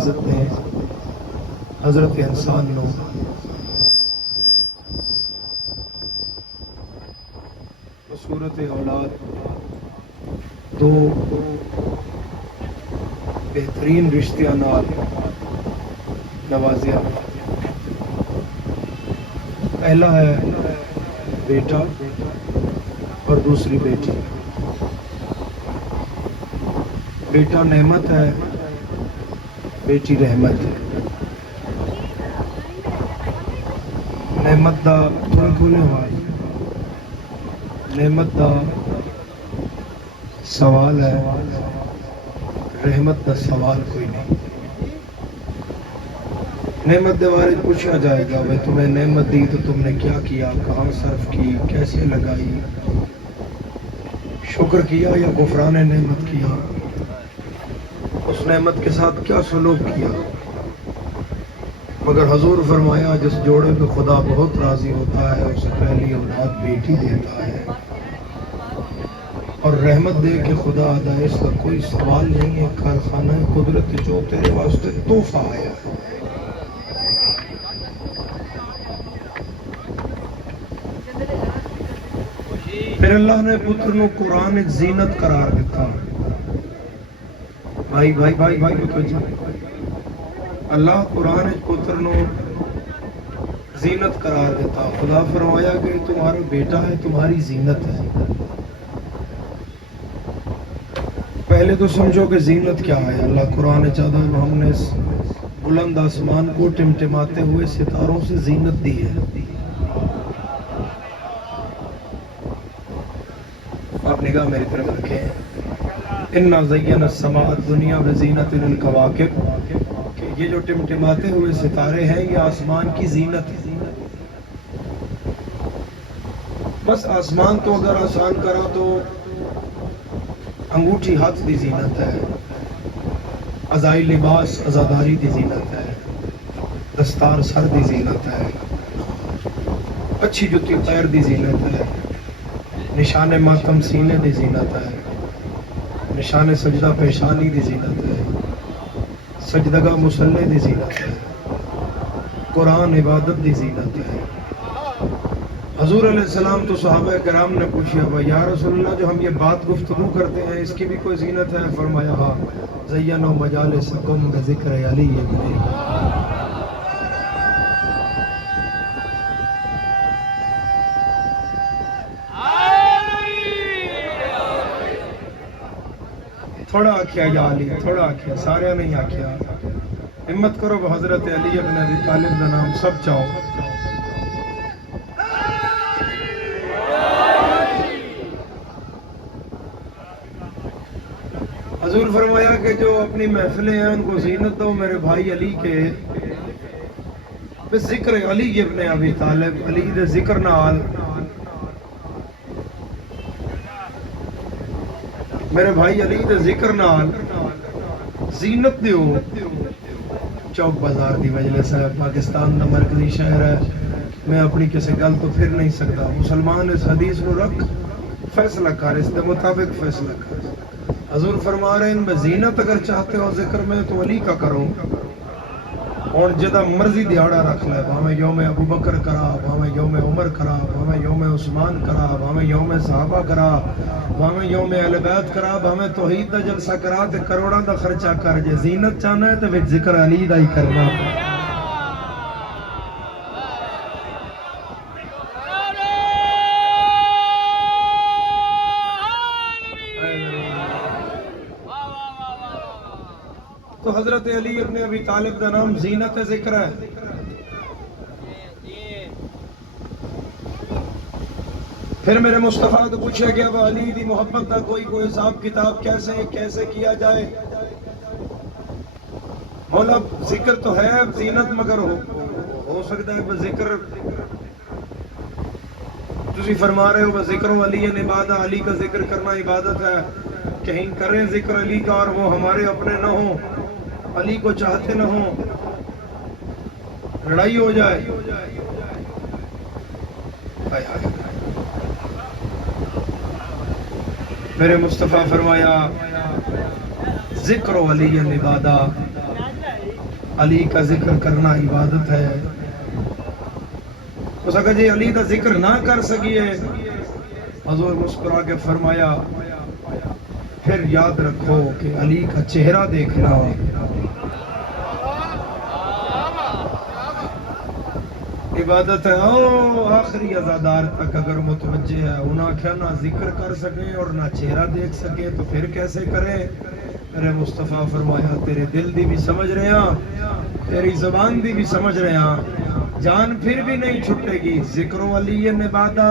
عزت نے حضرت انسان نو صورت اولاد دو بہترین رشتیاں نال نوازیا. پہلا ہے بیٹا اور دوسری بیٹی. بیٹا نعمت ہے، بیٹی رحمت ہے. نعمت دا تھوڑا کھولے آواز. نعمت دا سوال ہے، رحمت دا سوال کوئی نہیں. نعمت کے بارے پوچھا جائے گا، بھائی تمہیں نعمت دی تو تم نے کیا کیا، کہاں صرف کی، کیسے لگائی، شکر کیا یا غفران نعمت کیا، اس نعمت کے ساتھ کیا سلوک کیا. مگر حضور فرمایا جس جوڑے پہ خدا بہت راضی ہوتا ہے اسے پہلی اولاد بیٹی دیتا ہے، اور رحمت دے کے خدا آتا ہے. اس کا کوئی سوال نہیں ہے، کارخانہ قدرت جو تیرے واسطے تحفہ آیا. پھر اللہ نے پتر نو قرآن ایک زینت قرار دیتا. بھائی بھائی بھائی بھائی جی، اللہ قرآن ایک پتر نو زینت قرار دیتا. خدا فرمایا کہ تمہارا بیٹا ہے، تمہاری زینت ہے. پہلے تو سمجھو کہ زینت کیا ہے. اللہ قرآن چاہتا ہے ہم نے اس بلند آسمان کو ٹمٹماتے ہوئے ستاروں سے زینت دی ہے. آپ نگاہ میری طرف رکھیں. اِنَّا زَيَّنَا السَّمَاءَ الدُّنْيَا بِزِينَةٍ الْكَوَاكِبِ کہ یہ جو ٹمٹماتے ہوئے ستارے ہیں یہ آسمان کی زینت ہے. بس آسمان تو اگر آسان کرا تو انگوٹھی ہاتھ دی زینت ہے، ازائی لباس ازاداری دی زینت ہے، دستار سر دی زینت ہے، اچھی جتی پیر دی زینت ہے، نشان ماتم سینے دی زینت ہے، نشان سجدہ پیشانی دی زینت ہے، سجدگاہ مسلح دی زینت ہے، قرآن عبادت دی زینت ہے. حضور علیہ السلام تو صحابہ کرام نے پوچھا یا رسول اللہ جو ہم یہ بات گفتگو کرتے ہیں اس کی بھی کوئی زینت ہے؟ فرمایا ہاں، زینوا مجالسکم بذکر علی ابن. تھوڑا آکھیا یا علی، تھوڑا آکھیا، سارے نہیں آکھیا. ہمت کرو حضرت علی ابن ابی طالب کا نام سب چاہو. حضور فرمایا کہ جو اپنی محفلیں ہیں ان کو زینت دو میرے بھائی علی کے ذکر علی ابن ابی طالب، علی دے ذکر نال میرے بھائی علی دے ذکر نال زینت دیو. چوک بازار دی مجلس ہے، پاکستان دا مرکزی شہر ہے. میں اپنی کسی گل تو پھر نہیں سکتا. مسلمان اس حدیث نو رکھ، فیصلہ کر، اس دے مطابق فیصلہ کر. حضور فرما رہے ہیں ان میں زینت اگر چاہتے ہو ذکر میں تو علی کا کرو، اور جدا مرضی دیاڑا رکھ لے، بھاویں یوم ابو بکر کرا، بھاویں یوم عمر کرا، بھاویں یوم عثمان کرا، بھاویں یوم صحابہ کرا، بھاویں یوم اہل بیت کرا، بھاویں توحید دا جلسہ کرا تے کروڑاں دا خرچہ کر. جے زینت چاہنا ہے تے وچ ذکر علی دا ہی کرنا. تو حضرت علی ابن ابی طالب کا نام زینت ذکر ہے. پھر میرے مصطفیٰ تو پوچھا گیا وہ علی دی محبت کا کوئی حساب کتاب کیسے کیا جائے. مولا ذکر تو ہے زینت، مگر ہو سکتا ہے وہ ذکر تسی فرما رہے ہو وہ ذکر علی عبادت، علی کا ذکر کرنا عبادت ہے. کہیں کریں ذکر علی کا اور وہ ہمارے اپنے نہ ہوں، علی کو چاہتے نہ ہوں، لڑائی ہو جائے. میرے مصطفیٰ فرمایا ذکر علی عبادہ علی کا ذکر کرنا عبادت ہے. اس اگر جی علی کا ذکر نہ کر سکیے، حضور مسکرا کے فرمایا پھر یاد رکھو کہ علی کا چہرہ دیکھنا عبادت ہے. او آخری عزادار تک اگر متوجہ ہے، انہاں کیا نہ ذکر کر سکیں اور نہ چہرہ دیکھ سکیں تو پھر کیسے کریں؟ میرے مصطفیٰ فرمایا تیرے دل دی بھی سمجھ رہے ہیں، تیری زبان دی بھی سمجھ رہے ہیں، جان پھر بھی نہیں چھٹے گی. ذکر علی عبادہ،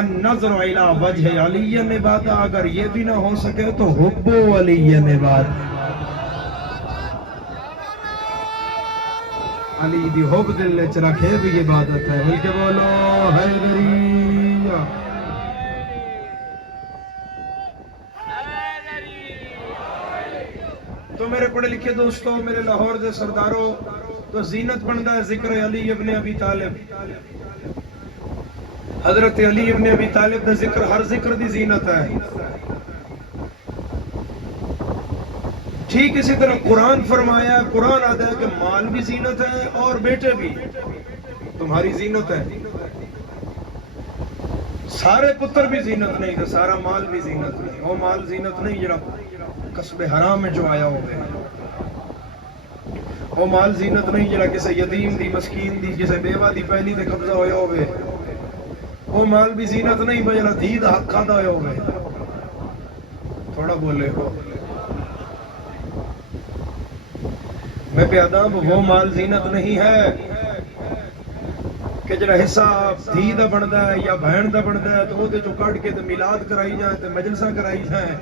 النظر الی وجہ علی عبادہ، اگر یہ بھی نہ ہو سکے تو حب علی عبادہ. علی دی حب دل وچ رکھے بھی عبادت ہے. مل کے بولو حیدری. تو میرے پڑھے لکھے دوستو، میرے لاہور دے سرداروں، تو زینت بندا ہے ذکر علی ابن ابی طالب. حضرت علی ابن ابی طالب دا ذکر ہر ذکر دی زینت ہے. ٹھیک اسی طرح قرآن فرمایا، قرآن آتا ہے کہ مال بھی زینت ہے اور بیٹے بھی تمہاری زینت ہے. سارے پتر بھی زینت نہیں تو سارا مال بھی زینت نہیں. وہ مال زینت نہیں جڑا کسب حرام میں جو آیا ہوئے. وہ مال زینت نہیں جڑا کسی یتیم دی، مسکین دی، کسی بیوہ دی پہلی تے قبضہ ہویا ہوئے. وہ مال بھی زینت نہیں بجلا دھی دا حق کھادا ہویا ہوئے. تھوڑا بولے ہو میں پیادا وہ مال زینت نہیں ہے کہ جڑا حصہ دھی دا بندا ہے یا بہن دا بندا ہے تو وہ جو کٹ کے میلاد کرائی جائیں تے مجلساں کرائی جائیں.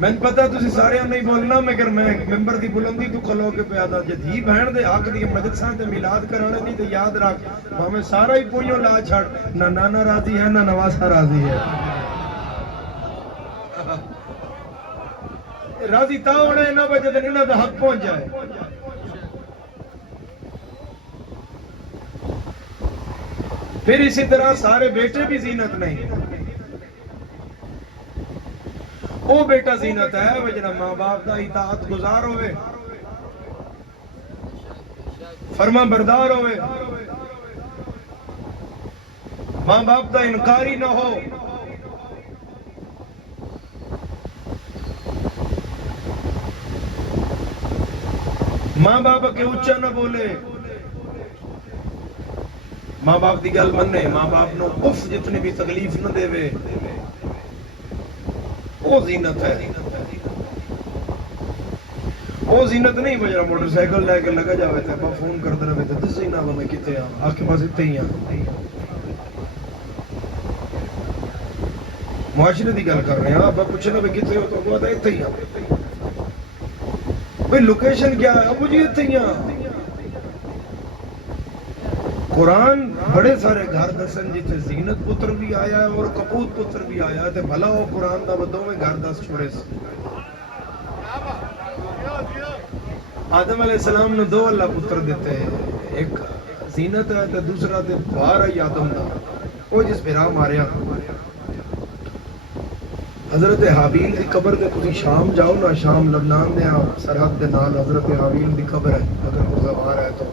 میں پتہ تسی سارے نہیں بولنا، مگر میں ممبر دی بلندی تو کھلو کے پیادا جے دھی بہن دے حق دی مجلساں تے میلاد کرانے نہیں تے یاد رکھ ہمیں سارا ہی پوئیوں لا چھڑ، نہ نانا راضی ہے نہ نواسا راضی ہے. راضی تا ہونے نہ بجے تے انہاں دا حق پہنچ جائے. پھر اسی طرح سارے بیٹے بھی زینت نہیں. وہ بیٹا زینت ہے وہ جنہاں ماں باپ دا اطاعت گزار ہوئے، فرما بردار ہوئے، ماں باپ دا انکاری نہ ہو. ماں باپ کے اچھا نہ بولے، ماں باپ دی گل منے، ماں باپ نو اف جتنی بھی تکلیف نہ دے وے، وہ زینت ہے. وہ زینت نہیں بجرا موٹر سائیکل لے کے لگا جاوے تے ابا فون کرتے رہے تے دسی نہ میں کتے ہاں آ کے پاس اتنے ہی ہاں. معاشرے دی گل کر رہے ہیں، ابا پوچھنا بھی کتے ہو تو ابا تو اتنے ہی ہاں. بھئی لوکیشن کیا ہے؟ ابو جی اتنے ہی ہاں. قرآن بڑے سارے گھر دسن جیتے زینت پتر بھی آیا ہے اور کپوت پتر بھی آیا ہے تے بھلا وہ قرآن دا بدوں میں گھر دس چھوڑے سے. آدم علیہ السلام نے دو اللہ پتر دیتے ہیں، ایک زینت ہے تے دوسرا تے بھار ہے آدم دا، وہ جس بھرا ماریا. حضرت حابیل دی قبر تے تسی شام جاؤ نا، شام لبنان دے سرحد دے نال حضرت حابیل دی قبر ہے. اگر مزوار ہے تو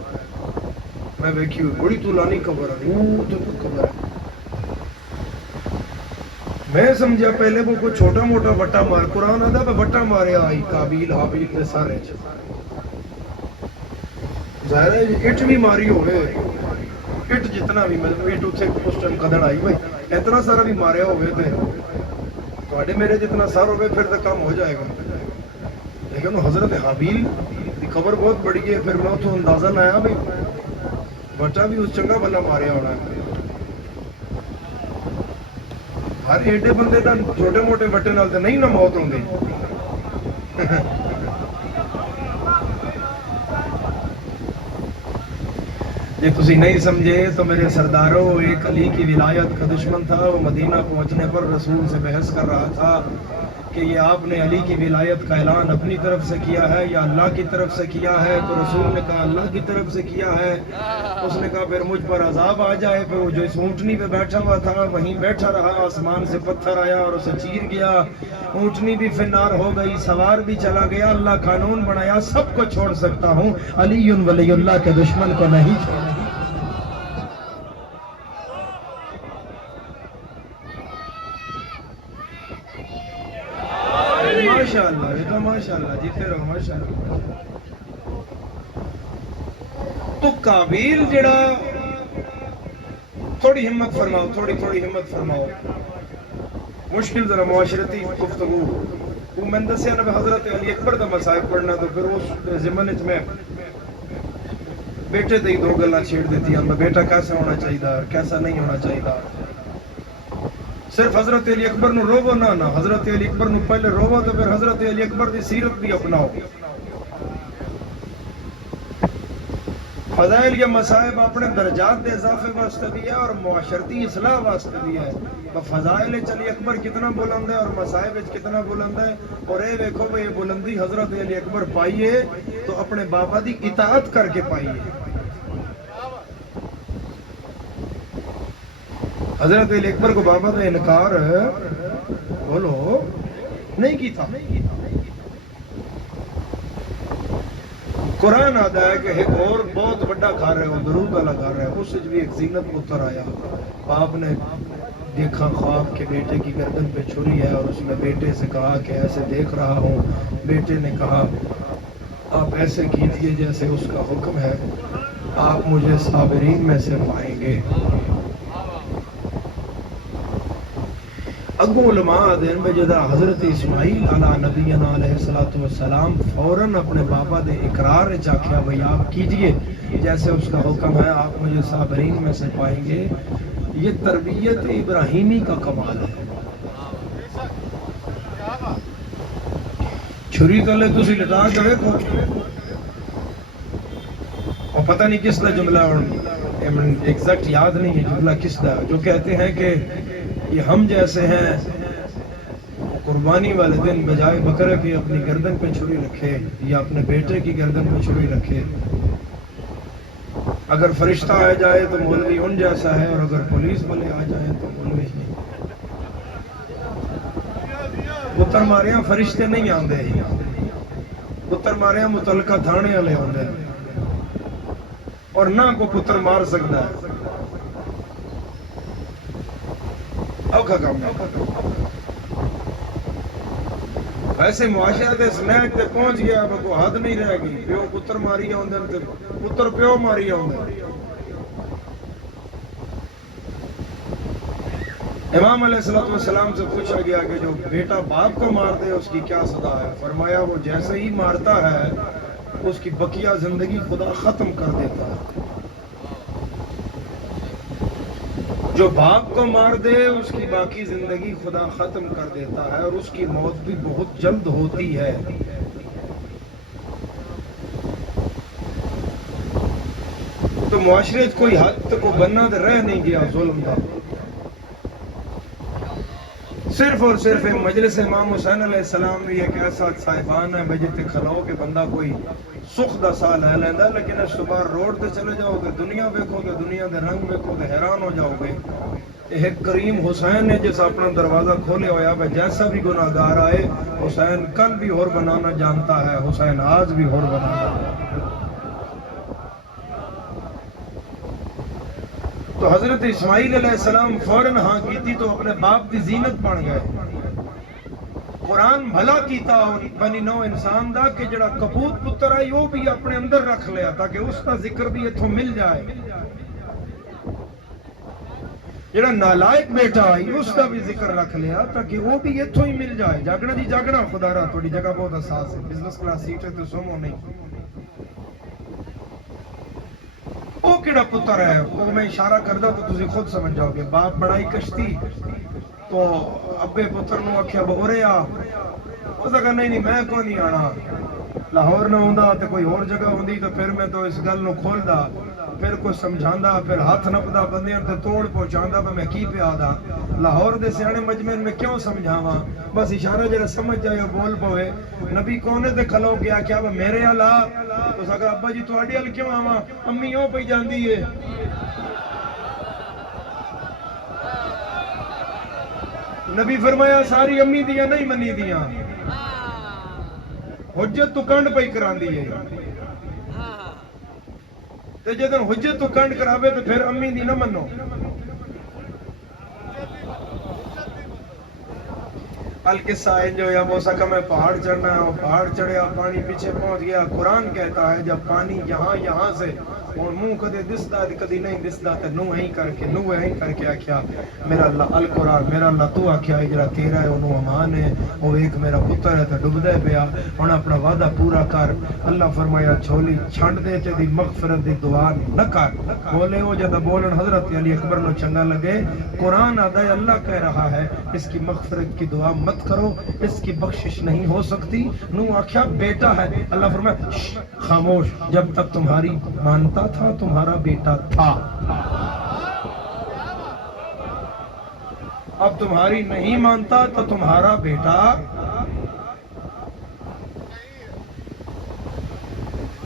میں ویکھی ہوئی بڑی طولانی قبر ہے، وہ تو قبر ہے. میں سمجھا پہلے وہ کوئی چھوٹا موٹا وٹا مار، قرآن آدھا پہ وٹا ماریا آئی قابیل حابیل دے سارے ظاہر ہے اٹھ بھی ماری ہوئے، اٹھ جتنا بھی مطلب اٹھ اتھے اس ٹائم قدر آئی بھائی اتنا سارا بھی ماریا ہوئے تھے تو میرے جتنا سار ہوئے پھر تو کام ہو جائے گا. لیکن حضرت حابیل کی قبر بہت بڑی ہے. پھر میں تو اندازہ نہ آیا بھائی بچہ بھی اس چنگا بلا ماریا ہونا ہے. ہر ایڈے بندے دا چھوٹے موٹے وٹے نال تے نہیں نہ موت ہوندی. یہ تسی نہیں سمجھے تو میرے سرداروں، ایک علی کی ولایت کا دشمن تھا، وہ مدینہ پہنچنے پر رسول سے بحث کر رہا تھا کہ یہ آپ نے علی کی ولایت کا اعلان اپنی طرف سے کیا ہے یا اللہ کی طرف سے کیا ہے؟ تو رسول نے کہا اللہ کی طرف سے کیا ہے۔ اس نے کہا پھر مجھ پر عذاب آ جائے۔ پھر وہ جو اس اونٹنی پہ بیٹھا ہوا تھا وہیں بیٹھا رہا، آسمان سے پتھر آیا اور اسے چیر گیا، اونٹنی بھی فنار ہو گئی، سوار بھی چلا گیا۔ اللہ قانون بنایا سب کو چھوڑ سکتا ہوں، علی ولی اللہ کے دشمن کو نہیں چھوڑا۔ ماشاءاللہ، یہ تو ماشاءاللہ، جیتے رہو ماشاءاللہ۔ تو قابیل جڑا، تھوڑی ہمت فرماؤ، تھوڑی ہمت فرماؤ، مشکل ذرا معاشرتی گفتگو۔ وہ میں دسیا نا حضرت علی اکبر دا مصائب پڑھنا، تو پھر اس زمانے میں بیٹے تے ہی دو گلاں چھیڑ دیتی ہیں، بیٹا کیسا ہونا چاہیے، کیسا نہیں ہونا چاہیے۔ صرف حضرت علی اکبر نو روو نہ، حضرت علی اکبر نو پہلے روو تو پھر حضرت علی اکبر دی سیرت بھی اپناؤ۔ فضائل یا مصائب اپنے درجات دے اضافے واسطے بھی ہے اور معاشرتی اصلاح واسطے بھی ہے۔ فضائل علی اکبر کتنا بلند ہے اور مصائب کتنا بلند ہے، اور اے دیکھو یہ بلندی حضرت علی اکبر پائیے تو اپنے بابا دی اطاعت کر کے پائیے۔ حضرت علی اکبر کو بابا کا انکار بولو نہیں کی تھا۔ قرآن آتا ہے کہ ایک اور بہت بڑا گھر ہے، وہ درود والا گھر ہے، اس بھی ایک زینت پتر آیا۔ باپ نے دیکھا خواب کہ بیٹے کی گردن پہ چھری ہے، اور اس نے بیٹے سے کہا کہ ایسے دیکھ رہا ہوں۔ بیٹے نے کہا آپ ایسے کیجئے جیسے اس کا حکم ہے، آپ مجھے صابرین میں سے پائیں گے۔ اگو علماء دین میں جدا حضرت اسماعیل علیہ نبینا علیہ السلام فوراً اپنے بابا دے اقرار چاکیا بھئی آپ کیجئے جیسے اس کا حکم ہے، آپ مجھے صابرین میں سے پائیں گے۔ یہ تربیت ابراہیمی کا کمال ہے۔ چھری تلے تسی لٹا کے دیکھو، اور پتہ نہیں کس کا جملہ، ایگزیکٹ یاد نہیں ہے جملہ کس کا، جو کہتے ہیں کہ یہ ہم جیسے ہیں قربانی والے دن بجائے بکرے کی اپنی گردن پہ چھری رکھے یا اپنے بیٹے کی گردن پہ چھری رکھے۔ اگر فرشتہ آ جائے تو مولوی ان جیسا ہے، اور اگر پولیس والے آ جائیں تو مولوی نہیں۔ پتر ماریاں فرشتے نہیں آندے، پتر ماریاں متعلقہ تھانے والے آندے، اور نہ کو پتر مار سکتا ہے۔ اوکھا کام ویسے معاشرت اس نیک تے پہنچ گیا، اب کو حد نہیں رہ گئی، پیو پتر ماری آندے تے پتر پیو ماری آندے۔ امام علیہ السلام سے پوچھا گیا کہ جو بیٹا باپ کو مار دے اس کی کیا سزا ہے؟ فرمایا وہ جیسے ہی مارتا ہے اس کی بقیہ زندگی خدا ختم کر دیتا ہے۔ جو باپ کو مار دے اس کی باقی زندگی خدا ختم کر دیتا ہے، اور اس کی موت بھی بہت جلد ہوتی ہے۔ تو معاشرے کوئی حد تک بننا رہ نہیں گیا ظلم کا۔ صرف اور صرف مجلس امام حسین علیہ السلام نے ایک ایسا صاحبان ہے جتے کھلاؤ کہ بندہ کوئی سکھ دا سا لے لینا، لیکن اس صبح روڈ تے چلے جاؤ گے، دنیا ویکھو گے، دنیا دے رنگ ویکھو گے، حیران ہو جاؤ گے۔ ایک کریم حسین نے جس اپنا دروازہ کھولے ہویا ہے، جیسا بھی گناہگار آئے، حسین کل بھی اور بنانا جانتا ہے، حسین آج بھی اور بنانا۔ تو حضرت اسماعیل علیہ السلام فوراً ہاں کی تھی تو اپنے باپ کی زینت بن گئے۔ قرآن بھلا کیتا بنی نو انسان دا کہ جڑا کپوت پتر آئی وہ بھی اپنے اندر رکھ لیا تاکہ اس کا ذکر بھی اتھوں مل جائے۔ جڑا نالائق بیٹا آئی اس کا بھی ذکر رکھ لیا تاکہ وہ بھی اتھوں ہی مل جائے۔ جاگنا جی جاگنا، خدا رہا توڑی جگہ بہت اساس ہے، بزنس کلاس سیٹ ہے تو سومو نہیں۔ وہ کیڑا پتر ہے، وہ میں اشارہ کردہ تو تسی خود سمجھ جاؤ گے۔ باپ بڑائی کشتی تو ابے پتر نو آکھیا بغورے آ، اس کہا نہیں میں کو نہیں آنا، لاہور نہ ہوندا تے کوئی اور جگہ ہوندی تو پھر میں تو اس گل نو کھولدا، پھر کوئی سمجھاندا، پھر ہاتھ نپدا بندیاں تے توڑ پہنچاندا میں کی پیا دا۔ لاہور دے سیانے مجمع میں کیوں سمجھاواں، بس اشارہ جڑا سمجھ جائے بول پوے۔ نبی کونے تے کھلو کے آکھیا میرے الا تو سکا ابا جی تواڈے ال کیوں آواں، امی او پئی جاندی ہے۔ نبی فرمایا ساری امی دیاں نہیں منی دیاں، حجت تو کنڈ پئی کراندی ہے، تے جدن حجت تو کنڈ کراوے تو پھر امی دی نہ منو۔ القصہ ہے جو یا موسیٰ کا میں پہاڑ چڑھنا ہے، وہ پہاڑ چڑھیا، پانی پیچھے پہنچ گیا۔ قرآن کہتا ہے جب پانی یہاں سے اور منہ کدے دسدا کدی نہیں دسدا تے نو ہی کر کے آکھیا میرا اللہ القرآن، میرا اللہ تو آکھیا جڑا تیرا ہے انہوں امان ہے، وہ ایک میرا پتر ہے تے ڈبدا پیا، ہن اپنا وعدہ پورا کر۔ اللہ فرمایا جھولی چھنڈ دے تے دی مغفرت دی دعا نہ کر۔ بولے وہ جدا بولن حضرت علی اکبر نو چنگا لگے، قرآن آدھا ہے اللہ کہہ رہا ہے اس کی مغفرت کی دعا مت کرو، اس کی بخشش نہیں ہو سکتی۔ نو آکھیا بیٹا ہے، اللہ فرمایا خاموش، جب تک تمہاری مانتا تھا تمہارا بیٹا تھا، اب تمہاری نہیں مانتا تو تمہارا بیٹا۔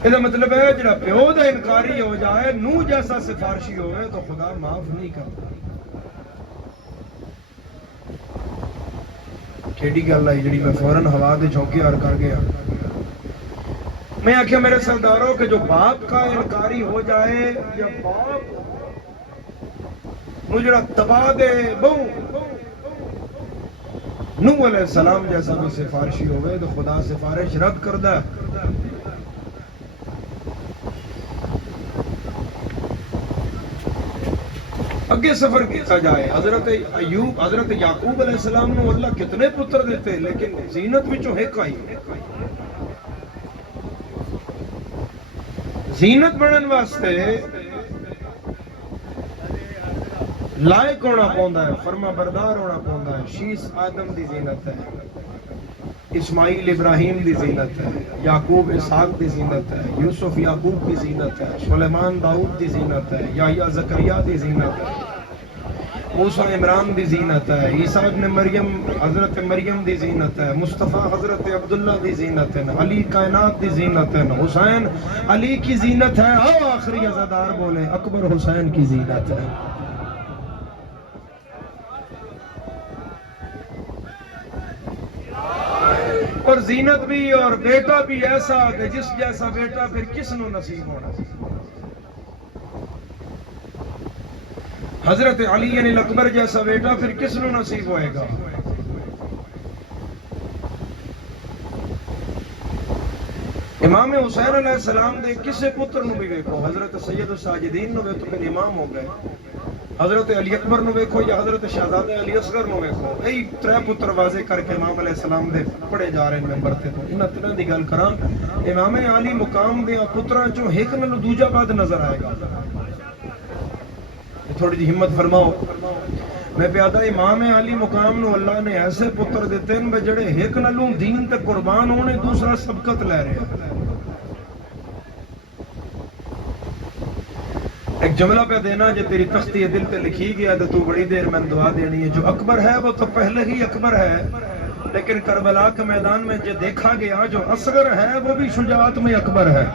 یہ مطلب ہے جڑا پیو دا انکاری ہو جائے، نو جیسا سفارشی ہوئے تو خدا معاف نہیں کرتا۔ کیڑی گل آئی جڑی میں فوراً ہوا دے جھونکی اور کر گیا۔ میں آکھیا میرے سرداروں کہ جو باپ کا انکاری ہو جائے یا باپ نو جڑا دبا دے بہو، نوح علیہ السلام جیسا بھی سفارشی ہوئے تو خدا سفارش رد کردہ۔ اگے سفر کیتا جائے، حضرت ایوب حضرت یعقوب علیہ السلام نو اللہ کتنے پتر دیتے لیکن زینت وچوں ایک آئی۔ زینت بنن واسطے لائق ہونا پوندا ہے، فرما بردار ہونا پوندا ہے۔ شیس آدم دی زینت ہے، اسماعیل ابراہیم دی زینت ہے، یعقوب اسحاق دی زینت ہے، یوسف یعقوب دی زینت ہے، سلیمان داؤد دی زینت ہے، یحییٰ زکریا دی زینت ہے، موسیٰ عمران دی زینت ہے، عیسیٰ ابن مریم حضرت مریم دی زینت ہے، مصطفیٰ حضرت عبداللہ دی زینت ہے، علی کائنات دی زینت ہے، حسین علی کی زینت ہے۔ آؤ آخری عزادار بولے اکبر حسین کی زینت ہے۔ اور زینت بھی اور بیٹا بھی ایسا کہ جس جیسا بیٹا پھر کس نو نصیب ہونا۔ حضرت علی یعنی اکبر جیسا بیٹا پھر کس نو نصیب ہوئے گا۔ امام حسین علیہ السلام دے کسے پتر نو بھی ویکھو، حضرت سید الساجدین نو ویکھو پھر امام ہو گئے، حضرت علی اکبر نو ویکھو یا حضرت شہزادہ علی اصغر نو ویکھو، یہی ترے پتر واضح کر کے امام علیہ السلام دے پڑھے جا رہے ہیں ممبر تے۔ تو انہاں ترے دی گل کراں، امام علی مقام دے پتراں چوں ایک نالوں دوجا بعد نظر آئے گا۔ تھوڑی جی ہمت فرماؤ، میں پیادا امام علی مقام نو اللہ نے ایسے پتر دیتے ہیں جڑے ایک نالوں دین تے قربان ہونے، دوسرا سبقت لے رہے ہیں۔ ایک جملہ پہ دینا جو تیری تختی دل تے لکھی گیا تو تو بڑی دیر میں دعا دینی ہے۔ جو اکبر ہے وہ تو پہلے ہی اکبر ہے، لیکن کربلا کے میدان میں جو دیکھا گیا جو اصغر ہے وہ بھی شجاعت میں اکبر ہے۔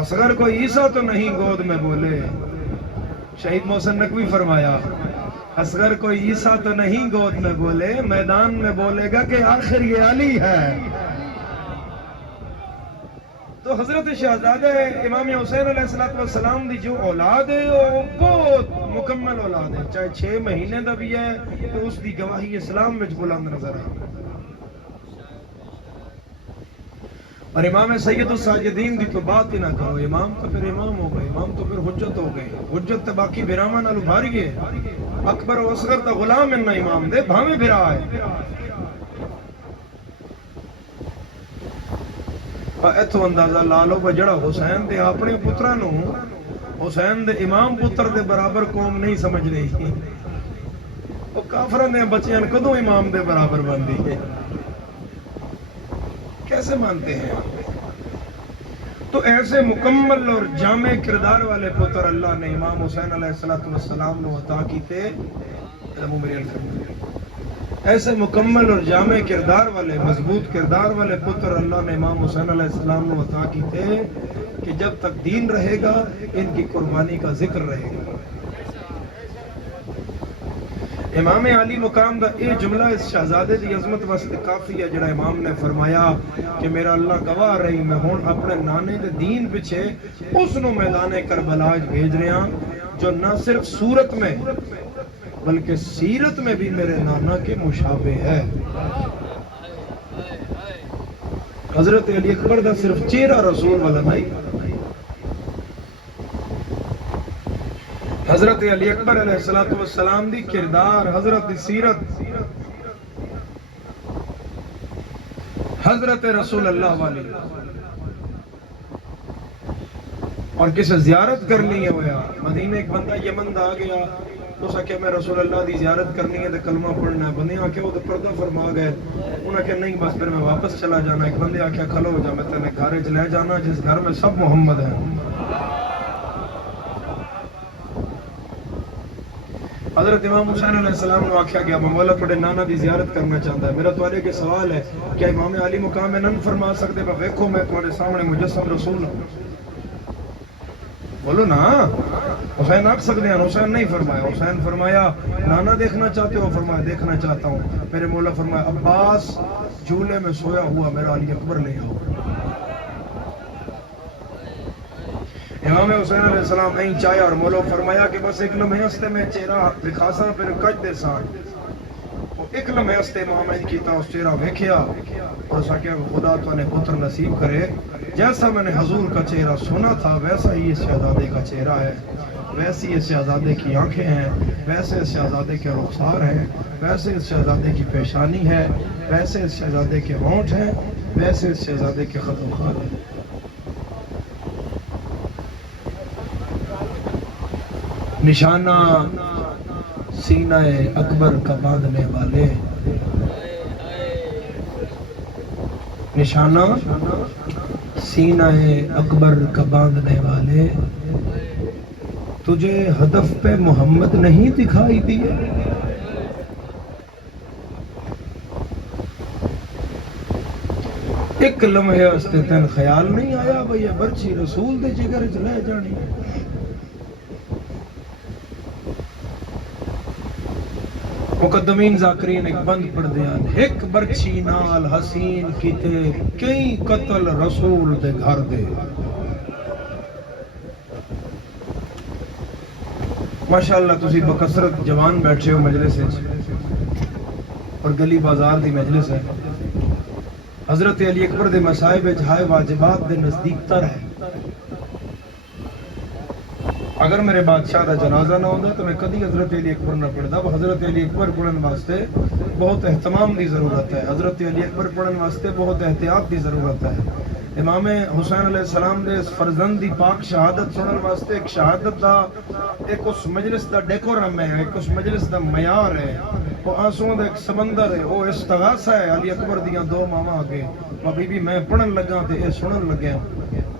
اصغر کوئی عیسیٰ تو نہیں گود میں بولے، شہید محسن نقوی فرمایا اصغر کوئی عیسیٰ تو نہیں گود میں بولے، میدان میں بولے گا کہ آخر یہ علی ہے۔ تو حضرت شہزادہ امام حسین علیہ السلام دی جو اولاد ہے وہ بہت مکمل اولاد ہے، چاہے 6 مہینے دا بھی ہے تو اس دی گواہی اسلام میں بلند نظر ہے۔ اور امام سید الساجدین دی تو بات ہی نہ کرو، امام تو پھر امام ہو گئے، امام تو پھر حجت ہو گئے، حجت تو باقی براما نال ابھاری گئے۔ اکبر و اصغر تا غلام انہا امام دے بھاویں بھرا ہے۔ ایتھو اندازہ لالو بجڑا حسین دے اپنے پترہ نو حسین دے امام پتر دے برابر قوم نہیں سمجھ رہی، وہ کافراں دے بچیاں کدوں امام دے برابر بندی ہے؟ کیسے مانتے ہیں؟ تو ایسے مکمل اور جامع کردار والے پتر اللہ نے امام حسین علیہ السلام نو عطا کیتے. ایسے مکمل اور جامع کردار والے مضبوط کردار والے پتر اللہ نے امام حسین علیہ السلام نو عطا کیتے کہ جب تک دین رہے گا ان کی قربانی کا ذکر رہے گا. امام علی مقام دا اے جملہ اس شہزادے دی عظمت واسطے کافی ہے جڑا امام نے فرمایا کہ میرا اللہ گواہ رہی میں ہون اپنے نانے دے دین پچھے اس نو میدان کربلا بھیج رہا جو نہ صرف صورت میں بلکہ سیرت میں بھی میرے نانا کے مشابہ ہے. حضرت علی اکبر دا صرف چہرہ رسول والا نہیں، حضرت علی اکبر علیہ السلام دی کردار، حضرت دی سیرت، حضرت رسول اللہ والی. اور کسے زیارت کرنی ہے ہویا مدینہ ایک بندہ یمن دا آ گیا اس آکھیا میں رسول اللہ دی زیارت کرنی ہے تے کلمہ پڑھنا ہے. بندے آکھیا وہ تے پردہ فرما گئے، انہاں کہا نہیں بس پھر میں واپس چلا جانا. ایک بندے آکھیا کھلو جا میں تینے گھر وچ لے جانا جس گھر میں سب محمد ہیں. حضرت امام حسین علیہ السلام نے آکھیا گیا میں مولا تھوڑے نانا دی زیارت کرنا چاہتا ہے. میرا تواڈے کے سوال ہے کیا امام علی مقام میں نن فرما سکتے پر ویکھو میں تواڈے سامنے مجسم رسول ہوں؟ بولو نا. حسین آکھ سکتے ہیں؟ حسین نہیں فرمایا. حسین فرمایا نانا دیکھنا چاہتے ہو؟ فرمایا دیکھنا چاہتا ہوں. میرے مولا فرمایا عباس جھولے میں سویا ہوا میرا علی اکبر لے آؤ. امام حسین علیہ السلام نہیں چاہیا اور مولا فرمایا کہ بس ایک لمحے ہستے میں چہرہ دکھاسا پھر کج دے سان. ایک لمحے ہستے امام نے کیتا اس چہرہ ویکھیا اور ساکیا خدا تو نے پتر نصیب کرے جیسا میں نے حضور کا چہرہ سنا تھا ویسا ہی اس شہزادے کا چہرہ ہے، ویسی اس شہزادے کی آنکھیں ہیں، ویسے اس شہزادے کے رخسار ہیں، ویسے اس شہزادے کی پیشانی ہے، ویسے اس شہزادے کے ہونٹ ہیں، ویسے اس شہزادے کے خط و خال ہیں. نشانہ سینہ اکبر کا باندھنے والے، نشانہ سینہ اکبر کا باندھنے والے، تجھے ہدف پہ محمد نہیں دکھائی دیے؟ ایک لمحے واسطے تین خیال نہیں آیا بھئی یہ برچی رسول دے جگر وچ لے جانی؟ مقدمین ذاکرین ایک بند پڑھ دیان ایک برچی نال حسین کیتے کئی قتل رسول دے گھر دے. ماشاءاللہ تسی بکثرت جوان بیٹھے ہو مجلس اور گلی بازار دی مجلس ہے. حضرت علی اکبر دے مصائب ہائے واجبات دے نزدیک تر ہے. اگر میرے بادشاہ دا جنازہ نہ ہوتا تو میں کدی حضرت علی اکبر نہ پڑھتا. حضرت علی اکبر پڑھن واسطے بہت اہتمام دی ضرورت ہے، حضرت علی اکبر پڑھن واسطے بہت احتیاط دی ضرورت ہے. امام حسین علیہ السلام دے اس فرزند دی پاک شہادت سنن واسطے ایک شہادت دا ایک اس مجلس دا ڈیکورم ہے، ایک اس مجلس دا معیار ہے، وہ آنسوں دا ایک سمندر ہے، وہ استغاثہ ہے. علی اکبر دیاں دو ماواں اگے بی بی میں پڑھن لگا تے اے سنن لگا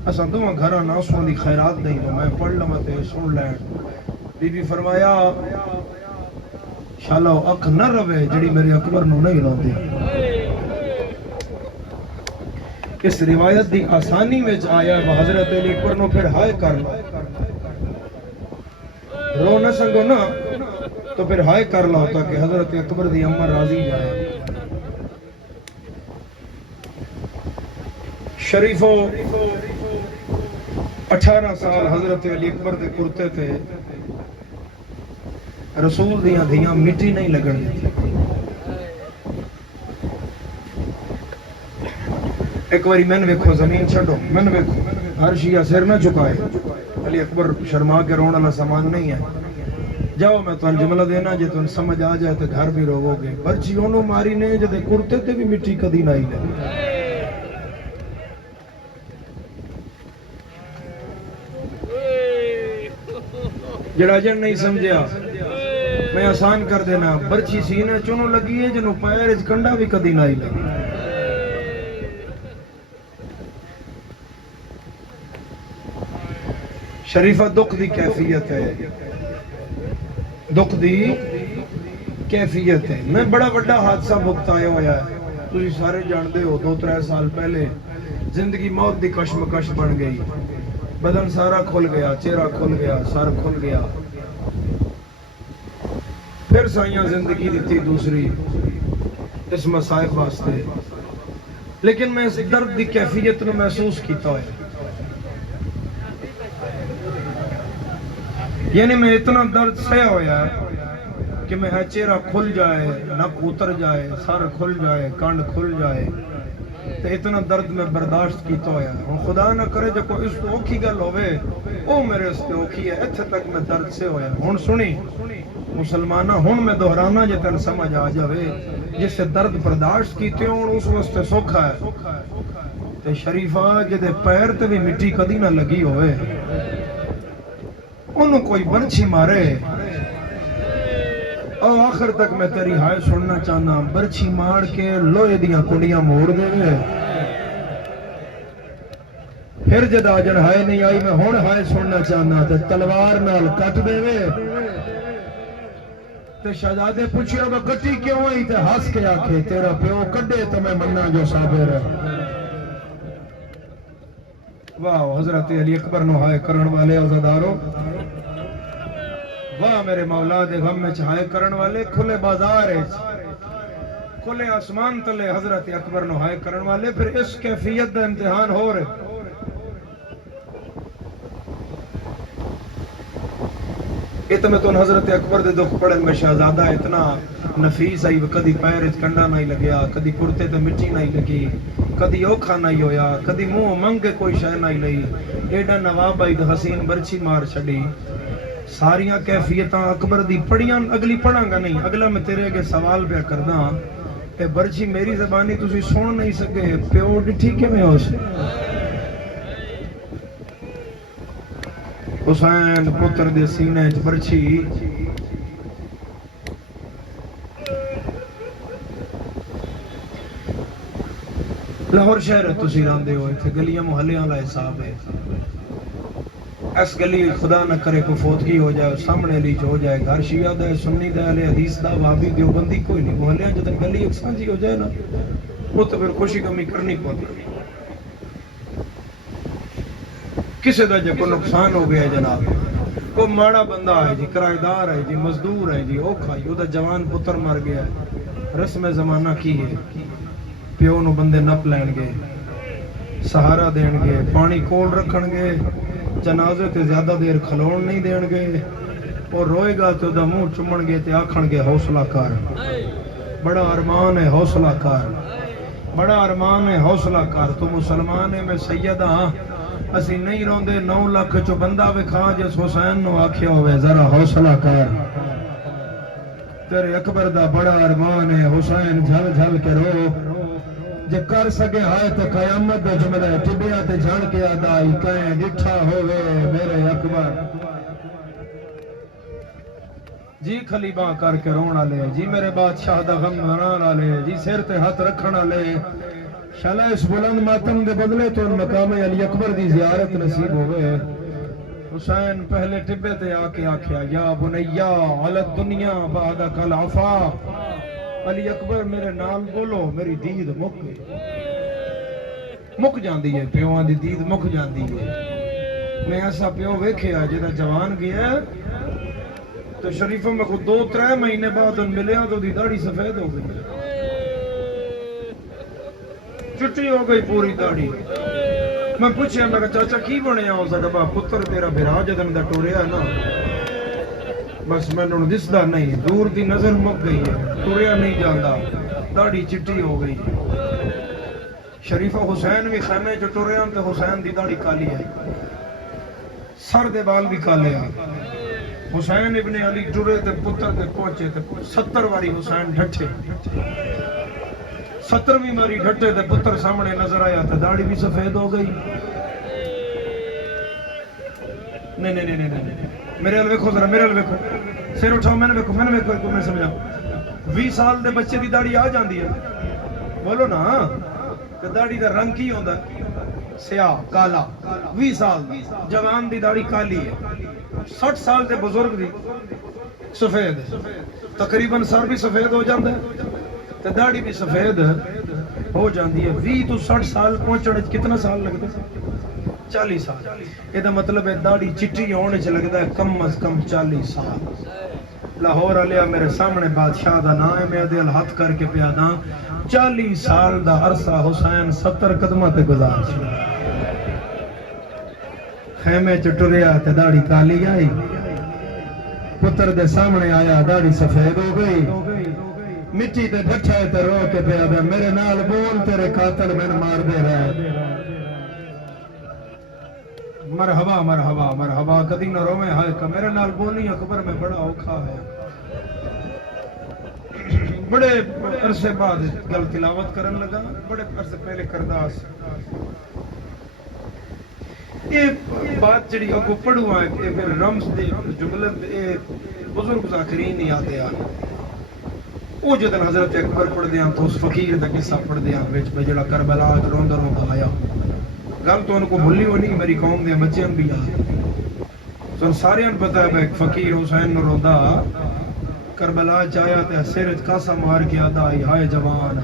اساں دوواں گھراں آنسوں دی خیرات دیں میں پڑھ لواں تے سن لین. بی بی فرمایا شالا اکھ نہ روے جڑی میرے اکبر نو نہیں روندی. اس روایت دی آسانی وچ آیا ہے حضرت علی اکبر نو پھر ہائے کر لو، رو نہ سکو نا تو پھر ہائے کر لو تاکہ حضرت اکبر دی امر راضی جائے. شریفو 18 سال حضرت علی اکبر دے کرتے تھے، رسول دیاں دھیاں مٹی نہیں لگن دیتی. ایک باری میں نے ویکھو زمین چھڑو میں نے ویکھو ہر شیعہ سر نہ چکائے. علی اکبر شرما کے رونا والا سامان نہیں ہے. جاؤ میں تمہیں جملہ دینا جے تمہیں سمجھ آ جائے تو گھر بھی رو گے. برچی انہوں ماری نے جدے کرتے تے بھی مٹی کدی نہ ہی لے. جڑا جن نہیں سمجھیا میں آسان کر دینا، برچی سینے چونوں لگی ہے جنوں پیر وچ کنڈا بھی کدی نہ لگی. شریفہ دکھ دی کیفیت ہے، دکھ دی کیفیت ہے. میں بڑا بڑا حادثہ بھگتایا ہوا ہے، تسی سارے جانتے ہو. 2-3 سال پہلے زندگی موت دی کشمکش بن گئی، بدن سارا کھل گیا، چہرہ کھل گیا، سر کھل گیا. پھر سائیاں زندگی دیتی دوسری اس مصائب واسطے، لیکن میں اس درد دی کیفیت نو محسوس کیتا ہے. یعنی میں اتنا درد سہیا ہویا ہے کہ میں چہرہ کھل جائے، نک اتر جائے، سر کھل جائے، کانڈ کھل جائے، تو اتنا درد میں برداشت کیتا ہویا ہے. اور خدا نہ کرے جو کوئی اس کو اوکھی گل ہوئے او میرے اس کے اوکھی ہے. اتھے تک میں درد سے ہویا. ہن سنی مسلمانہ، ہن میں دہرانا جے تن سمجھ آ جاوے، جس سے درد برداشت کیتے ہون اس واسطے سوکھا ہے. تے شریفہ جدے پیر تے بھی مٹی کدی نہ لگی ہوئے، انہوں کوئی برچھی مارے، اور آخر تک میں تیری ہائے سننا چاہنا، برچھی مار کے لوہے دیاں کنڈیاں موڑ دے گئے. پھر جد آجن ہائے نہیں آئی، میں ہون ہائے سننا چاہنا، تے تلوار نال کٹ دے گئے. تے شہزادے پوچھیا وہ کٹی کیوں آئی؟ تے ہس کے آکھے تیرا پیو کڈے تو میں مننا جو صابر ہے. واہ حضرت علی اکبر نو ہائے کرن والے عزادارو، واہ میرے مولا دے غم میں چھائے کرن والے. کھلے بازار ہے، کھلے آسمان تلے حضرت اکبر نو ہائے کرن والے. پھر اس کیفیت دا امتحان ہو رہے. اتنے تو حضرت اکبر دے دکھ پڑھن میں شہزادہ اتنا نفیس آئی، کدی پیر کنڈا نہیں لگیا، کدی کرتے تے مٹی نہیں لگی، کدی اوکھا نہیں ہویا، کدی منہ منگ کے کوئی شے نہیں لئی. ایڈا نواب آئی حسین برچھی مار چھڑی. ساریاں کیفیتاں اکبر دی پڑھیاں، اگلی پڑھاں گا نہیں، اگلا میں تیرے اگے سوال پہ کردا. اے برچھی میری زبانی تسی سن نہیں سکے، پیو ڈٹھی کیویں ہو سی؟ حسین پتر دے سینے چ برچھی. لاہور شہر تسی راندے ہو، ایتھے گلیاں محلیاں والا حساب ہے. اس گلی خدا نہ کرے کوئی فوتگی ہو جائے، سامنے لی ہو جائے، گھر شیعہ دا، سنی دا، اہل حدیث دا، وہابی دیوبندی کوئی نہیں. محلیاں جدن گلی ایک سانجھی ہو جائے نا، وہ تو پھر خوشی کمی کرنی پڑتی. کسی دا جو کوئی نقصان ہو گیا جناب، کوئی ماڑا بندہ ہے جی، کرایہ دار ہے جی، مزدور ہے جی، اوکھا جی، وہ دا جوان پتر مر گیا ہے. رسم زمانہ کی ہے، پیو نو بندے نپ لین گے، سہارا دین گے، پانی کول رکھن گے، جنازے تے زیادہ دیر کھلون نہیں دین گے. اور روئے گا تو دا منہ چمن گے تے آکھن گے حوصلہ کر. بڑا ارمان ہے حوصلہ کر، بڑا ارمان ہے حوصلہ کر. تو مسلمان ہے، میں سید ہاں. اسی نہیں روندے 9 لاکھ چو بندہ وکھا جس حسین نو آکھیا ہوئے ذرا حوصلہ کر. تیرے اکبر دا بڑا ارمان ہے حسین، جھل جھل کے رو. جے کر سکے ہائے تو قیامت دے جملے ٹبیا تے جھڑ کے ادائی کہیں ڈٹھا ہوئے میرے اکبر. جی خلیباں کر کے رونا لے، جی میرے بادشاہ دا غم منانا لے، جی سر تے ہاتھ رکھنا لے. شالا اس بلند ماتم دے بدلے تو مقام علی اکبر دی زیارت نصیب ہوئے. حسین پہلے ٹبے تے آ کے آکھیا یا بنیا علی الدنیا بعدک العفا. علی اکبر میرے نام بولو، میری دید مک جاندی ہے، پیوان دی دید مک جاندی ہے. میں ایسا پیو ویکھیا جدا جوان گیا تو شریفوں میں خود 2-3 مہینے بعد ان ملیا تو دی داڑھی سفید ہو گئی، چٹی ہو گئی پوری داڑھی. میں پوچھیا میں کہا چاچا کی بنیا ہو سکتا؟ پتر تیرا بھرا جدن دا ٹوریا نا، بس میں انہوں دسدا نہیں، دور دی نظر مک گئی ہے، ٹوریا نہیں جاندا، داڑھی چٹی ہو گئی. شریفہ حسین بھی خیمے جو ٹوریا تے حسین دی داڑھی کالی ہے، سر دے بال بھی کالے ہیں. حسین ابن علی ٹورے تے پتر تے پہنچے تے 70 واری حسین ڈھٹے، 70ویں باری ڈھٹے تے پتر سامنے نظر آیا تے داڑھی بھی سفید ہو گئی. نہیں میرے ال ویکھو ذرا، میرے ال ویکھو. سر اٹھاؤ میں نے ویکو میں سمجھا 20 سال دے بچے دی داڑھی آ جاندی ہے بولو نا تے داڑھی دا رنگ کی ہوندا سیاہ کالا 20 سال جوان دی داڑھی کالی ہے 60 سال دے بزرگ دی سفید تقریباً سر بھی سفید ہو جاتا ہے تے داڑھی بھی سفید ہو جاندی ہے 20 تو 60 سال پہنچنے کتنا سال لگتا ہے 40 سال یہ دا مطلب ہے داڑھی چٹی ہونے چ لگتا ہے کم از کم 40 سال لاہور والیا میرے سامنے بادشاہ دا نام ہے میں دل ہاتھ کر کے پیادا 40 سال دا عرصہ حسین 70 قدمہ تے گزار چھوڑا خیمے چ ٹریا تے داڑھی کالی آئی پتر دے سامنے آیا داڑھی سفید ہو گئی مٹی تے ڈھٹھا تے رو کے پیادا میرے نال بول تیرے قاتل میں مار دے رہا مرحبا مرحبا مرحبا کدی نہ روے ہائے کا میرے نال بولی اکبر میں بڑا اوکھا ہے بڑے عرصے بعد گل تلاوت کرن لگا بڑے عرصے پہلے کرداس یہ بات جڑی اگو پڑھو ہے کہ پھر رمز دے جملے بزرگ ذاکرین نہیں آتے آنے وہ جدن حضرت اکبر پڑھ دیاں تو اس فقیر دا قصہ پڑھ دیاں وچ جڑا کربلا روندہ روندہ آیا گل تو ان کو بھلی ہو نہیں میری قوم دے بچے بھی آ سارے پتا ہے ایک فقیر حسین نو روندا کربلا چایا تے سر وچ کاسا مار کے آدا آئی ہائے جوان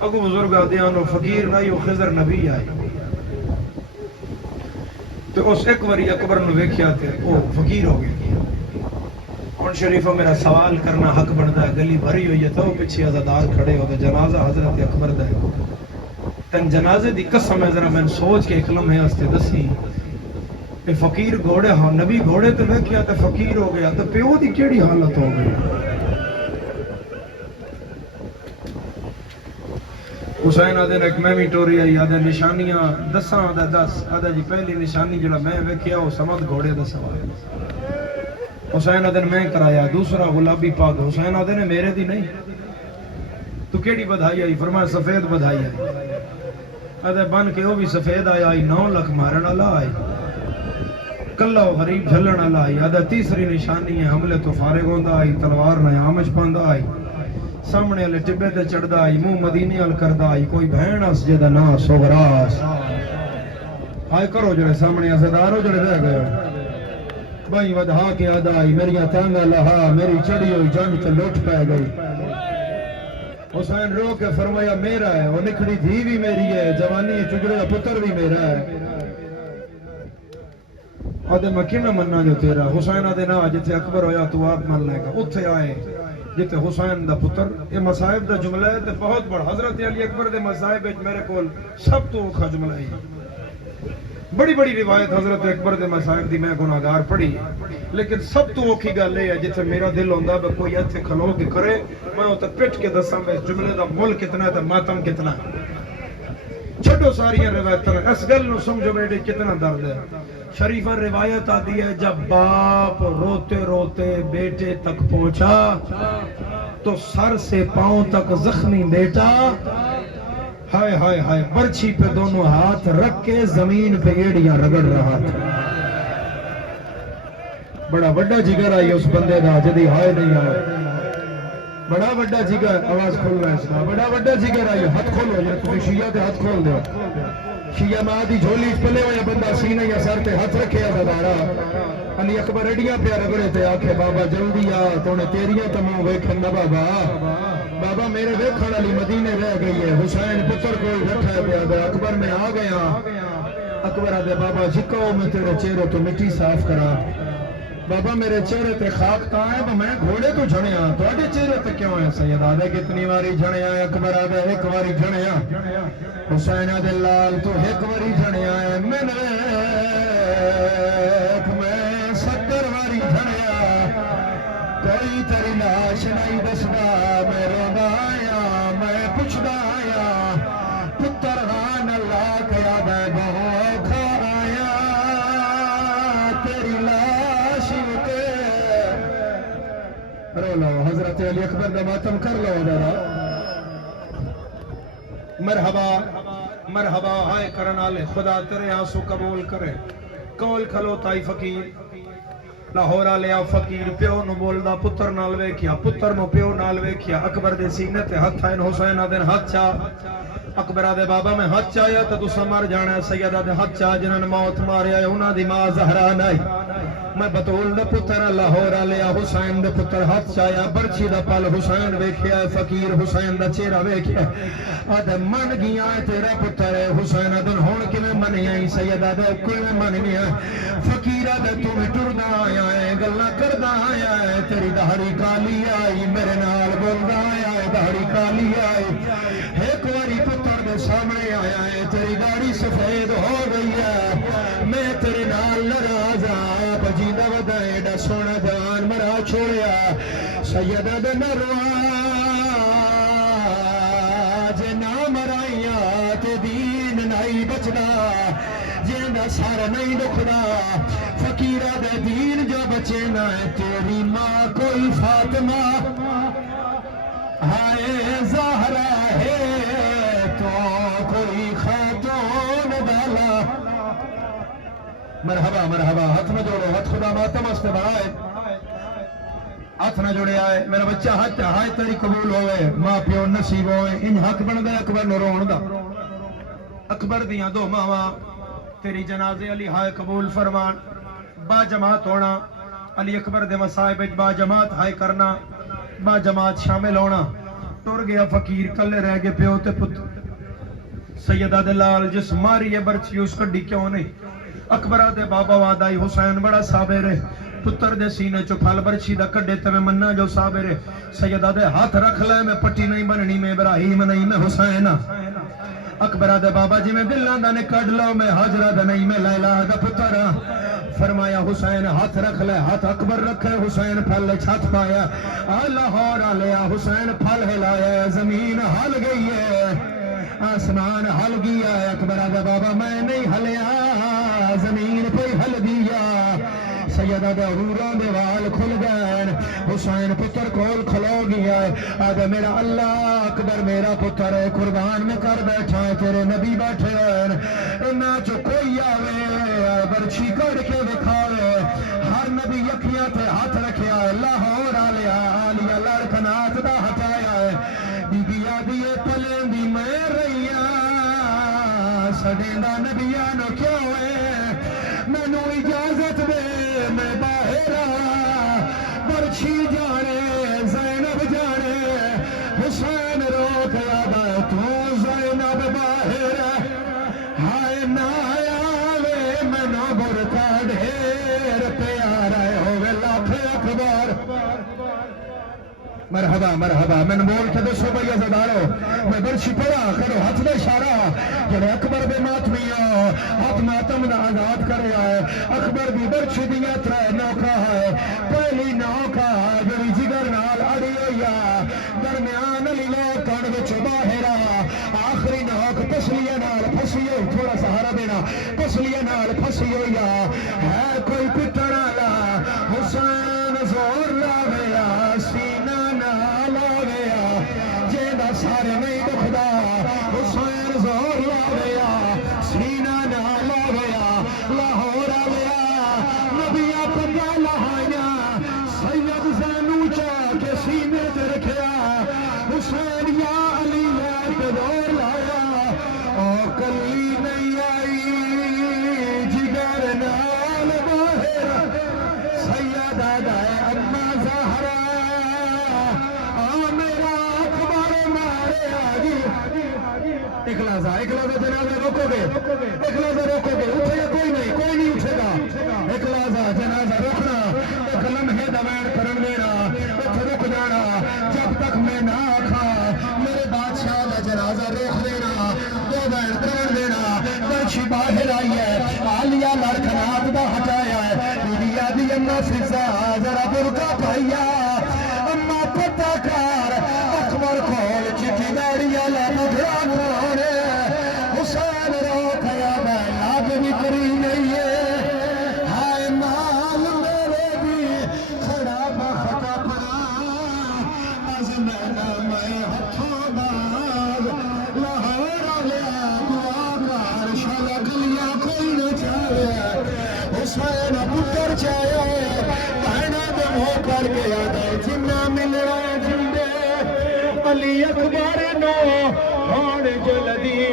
اگو بزرگ آدیاں نو فقیر نہیں وہ خضر نبی آئے تو اس ایک واری اکبر نو ویکھیا تے او فقیر ہو گیا ہن شریفہ میرا سوال کرنا حق بندا ہے گلی بھری ہوئی ہے تو پیچھے عزادار کھڑے ہو تے جنازہ حضرت اکبر دا ہے تن جنازے دی قسم ہے ذرا میں سوچ کے ایک لمحے واسطے دسی کہ فقیر گھوڑے ہاں نبی گھوڑے تے ویکھیا تے فقیر ہو گیا تے پیو دی کیڑی حالت ہو گئی حسین آدھے ایک میں بھی ٹوری آئی آدھے نشانیاں دساں آدھے 10 آدھے جی پہلی نشانی جڑا میں ویکھیا وہ سمد گھوڑے دا سوال حسین آدھے میں کرایا دوسرا غلابی پاک حسین آدھے نے میرے دی نہیں تو کیڑی بدھائی آئی فرمایا سفید بدھائی آئی آدھے بن کے وہ بھی سفید آئی 9 لکھ مارن والا آئی کلا غریب جھلن والا آئی آدھے تیسری نشانی ہے حملے تو فارغ ہوندا آئی تلوار نہ آمش پاندا آئی سامنے والے ٹبے تے چڑھدا آئی منہ مدینے ال کردا آئی کوئی بہن اس جدا نا سغراس ہائے کرو جڑے سامنے عزادار ہو جڑے رہ گئے بھائی ودھا کے آدا آئی میری تانگا لہا میری چڑھی ہوئی جنگ تے لٹ پے گئی حسین رو کے فرمایا میرا ہے وہ نکھڑی دھی بھی میری ہے جوانی چجڑے پتر بھی میرا ہے آدھے میں کیوں نہ مننا جو تیرا حسین آدھے نا جتے اکبر ہویا تو آپ من لے گا اتھے آئے جتے حسین دا پتر یہ مصائب دا جملہ ہے تے بہت بڑا حضرت علی اکبر دے مصائب میرے کول سب تو اوکھا جملہ ہے بڑی بڑی روایت حضرت اکبر دے مصائب دی میں گناہگار پڑھی لیکن سب تو اوکھی گل ہے جتھے میرا دل ہوندا ہے کوئی ایتھے کھلو کے کرے میں اوتے پٹ کے دساں اس جملے دا مول کتنا ہے تے ماتم کتنا ہے چھڈو ساری روایتاں اس گل نو سمجھو بیٹے کتنا درد ہے شریفہ روایت آتی ہے جب باپ روتے روتے بیٹے تک پہنچا تو سر سے پاؤں تک زخمی بیٹا ہائے ہائے ہائے برچھی پہ دونوں ہاتھ رکھ کے زمین پہ ایڑیاں رگڑ رہا تھا بڑا بڑا جگر آئی اس بندے دا جدی ہائے نہیں آئے بڑا بڑا جگر آواز کھول رہا ہے اس کا بڑا بڑا جگر آئی ہاتھ کھولو یا تمہیں شیعہ تے ہاتھ کھول دو شیعہ ماں دی جھولی پلے ہوئے بندہ سینہ یا سر تے ہاتھ رکھے عزادارا علی اکبر اڈیاں پہ رگڑے تے آکھے بابا جلدی آ تونے تیریاں تمام ویکھن نہ بابا میرے ویکھن علی مدینے رہ گئی ہے حسین پتر کوئی رکھا ہے پیا اکبر میں آ گیا اکبر آدھے بابا جھکاؤ میں تیرے چہرے تو مٹی صاف کرا بابا میرے چہرے تے خاک تا ہے میں گھوڑے تو جھڑیا تواڈے چہرے تے کیوں ہے سید آدھے کتنی واری جھڑیا اکبر آدھے ایک واری جھڑیا حسین آدھے لال تو ایک واری جھڑیا ہے میں 70 واری جھڑیا کوئی تیری لاش نہیں دسدا میں روندا آیا میں پوچھدا آیا پتر غان اللہ کے آدھے بہت آیا تیری لاش تے رو لو حضرت علی اکبر دا ماتم کر لو ذرا مرحبا مرحبا ہائے کرن والے خدا تیرے آنسو قبول کرے کول کھلو تائی فقیر لاہور آلیا فقیر پیو نو بولدا پتر نال ویکھیا پتر نو پیو نال ویکھیا اکبر دے سینے تے ہتھ آئے حسین دے ہتھ چا اکبر دے بابا میں ہتھ چایا تے تساں مر جانا سیدہ دے ہتھ چا جنہاں نے موت ماریا انہاں دی ماں زہرا نہیں میں بطول دے پتر لاہور آلیا حسین دے پتر ہتھ چایا برچی دا پل حسین ویکھیا فقیر حسین دا چہرہ ویکھیا آدھے من گیا ہے تیرا پتر ہے حسین دن ہون کیویں منیا ہی سیدہ دے کیویں منیا فقیرہ دے تو بھی ٹردا آیا ہے گلاں کردا آیا ہے تیری دہڑی کالی آئی میرے نال بولدا آیا ہے دہڑی کالی آئی ایک واری پتر دے سامنے آیا ہے تیری داڑھی سفید ہو گئی ہے میں تیرے نال ناراض ہاں بجیدہ ودا ایڈا سونا جان مرا چھوڑیا سیدہ دے نروا جے نہ مرائیاں تے دین نہیں بچدا جیندہ سارا نہیں دکھدا فقیرہ دے دین جو بچے نہ ہے تیری ماں کوئی فاطمہ ہائے زہرا ہے تو کوئی خاتون بالا مرحبا مرحبا ہاتھ نہ جوڑو ہاتھ خدا ماتم اس بڑھائے ہاتھ نہ جوڑے آئے میرا بچہ ہاتھ ہائے تیری قبول ہوئے ماں پیو نصیب ہوئے ان حق بن گئے اکبر نو رون دا اکبر دیاں دو ماواں تیری جنازے علی ہائے قبول فرمان با جماعت ہونا علی اکبر دے مصائب با جماعت ہائے کرنا با جماعت شامل ہونا ٹر گیا فقیر کلے رہ گئے پیو تے پتر سیدہ دلال جس ماری یہ برچی اس کڈی کیوں نہیں اکبرہ دے بابا وادائی حسین بڑا صابر ہے پتر دے سینے چو پھل برچی دا کڈے تے میں مننا جو صابر ہے سیدہ دے ہاتھ رکھ لے میں پٹی نہیں بننی میں ابراہیم نہیں میں حسین اکبرہ دے بابا جی میں دلان دا نے کڈ لو میں حجرہ دا نہیں میں لیلہ دا پتر فرمایا حسین ہاتھ رکھ لے ہاتھ اکبر رکھے حسین پھل چھت پایا لاہور آلیا حسین پھل ہلایا زمین ہل گئی ہے آسمان ہل گیا ہے اکبرہ دے بابا میں نہیں ہلیا زمین پہ ہل گیا سیدہ دے حوراں دے وال کھل گئے حسین پتر کول کھلو گیا ہے آدھے میرا اللہ اکبر میرا پتر ہے قربان میں کر بیٹھا ہے تیرے نبی بیٹھے ہیں نہ جو کوئی آوے برچی کڑ کے دکھاوے ہر نبی یکیاں تے ہاتھ رکھیا ہے لاہور آلیا آلیا لڑکنات دا ہٹایا ہے بی بی آدھیے پلیں دی میں رہیا سڑیندہ نبیانو کیوں ہے میں نو اجازت دے میں باہر برچی جانے زینب جانے حسین روک یادا تو زینب باہر ہائے نہ آوے میں نو برکا ڈھیر پیارا ہوئے لاکھ اکبر مرحبا مرحبا میں بول کے دسو بھائی ازدارو میں برچی پڑا کرو ہاتھ میں اشارہ جنہیں اکبر بے ماتمیاں ہاتھ ماتم نہ آزاد کرے آئے اکبر بھی برچی دیا ترائے نوکا ہے پہلی نوکا جنہی جگر نال اڑی ہویا درمیان علی لوکن وچ باہرہ آخری نوک پسلیہ نال پھسی ہوئی تھوڑا سہارا دینا پسلیہ نال پھسی ہویا ہے کوئی پتر آلا حسین زور لاویا سینہ سارے نہیں دکھدا حسین زور لاویا سینہ نہ لاویا لاہور آلیا نبیہ پنجا لہائیاں سید زینو چاہ کے سینے تے رکھیا حسین یا علی یا زور لایا او کلی نہیں آئی جگر نال باہر سیدہ دائے اما زہرا اخلاصہ اخلاصہ جنازہ روکو گے اخلاصہ روکو گے اٹھے گا کوئی نہیں اٹھے گا اخلاصہ جنازہ روکنا ایک لمحے دوین کرن دینا اتھے رک جانا جب تک میں نہ آکھا میرے بادشاہ کا جنازہ روک دینا دوین کرن دینا برچی باہر آئی ہے آلیا لڑکنات دا ہٹایا ہے میری آدھی امہ فضا ذرا برکا پائیا امہ پتہ کار اکبر کھول چٹی داڑیا لابدھا کھوڑے حسین روکیا میں لاگ بھی کری نہیں ہے ہائے مال میرے بھی کھڑا بخت اپنا از میں ہتھوں باز لاہور آلیا دعا کار شلک لیا کوئی نہ چاہے حسین پتر چاہے کر کے یاد آئے جنہ ملنا جندے علی اکبر نو ہون جو لدی